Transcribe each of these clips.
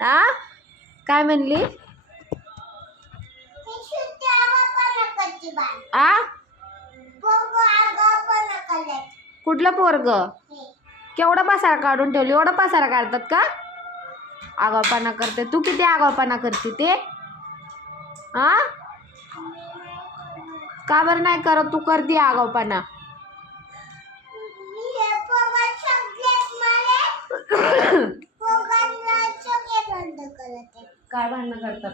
आ? काय म्हणली? आ? कुठलं पोरग? केवढा पसारा काढून ठेवली? एवढा पसारा काढतात का? आगावपणा करते. तू किती आगावपणा करते ते? हा का बरं नाही करत? तू करते आगावपणा काय भांडणं करतात?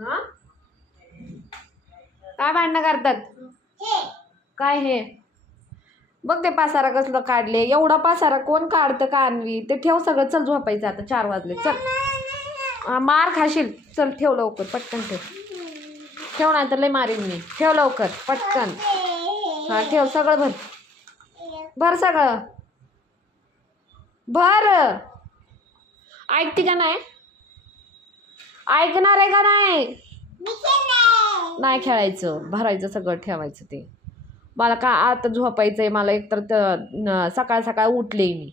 हा? काय भांडणं करतात? काय हे? बघ ते पासारा कसलं काढले एवढा पासारा कोण काढतं का आणवी ते ठेव सगळं. चल झोपायचं आता. चार वाजले. चल. मार खाशील. चल ठेव लवकर. पटकन ठेव. ठेव नाही तर लय मारीन मी. ठेव लवकर. पटकन. हा ठेव. सगळं भर. भर सगळं. भर. ऐकते का नाही? ऐकणार आहे का नाही? नाही. खेळायचं. भरायचं सगळं ठेवायचं ते. मला का आता झोपायचं आहे मला एकतर सकाळ सकाळ उठले मी.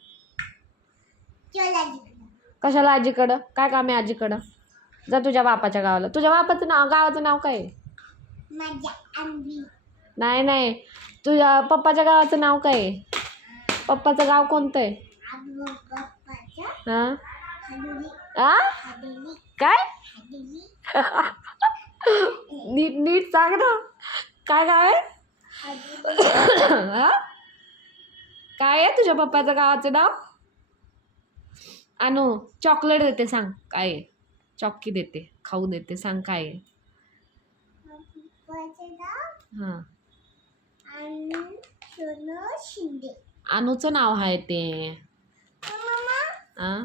कशाला आजीकडं? काय काम आहे आजीकडं? जा तुझ्या बापाच्या गावाला. तुझ्या बापाचं नाव गावाचं नाव काय? नाही नाही. तुझ्या पप्पाच्या गावाचं नाव काय? पप्पाचं गाव कोणतं आहे? हां? आ? काय? नीट नीट सांग ना. काय हा? काय आहे तुझ्या पप्पाचं गावाचं नाव? अनु चॉकलेट देते सांग. काय आहे? चॉकी देते खाऊ देते सांग काय आहे? हां. शिंदे. अनुचं नाव आहे ते. आ?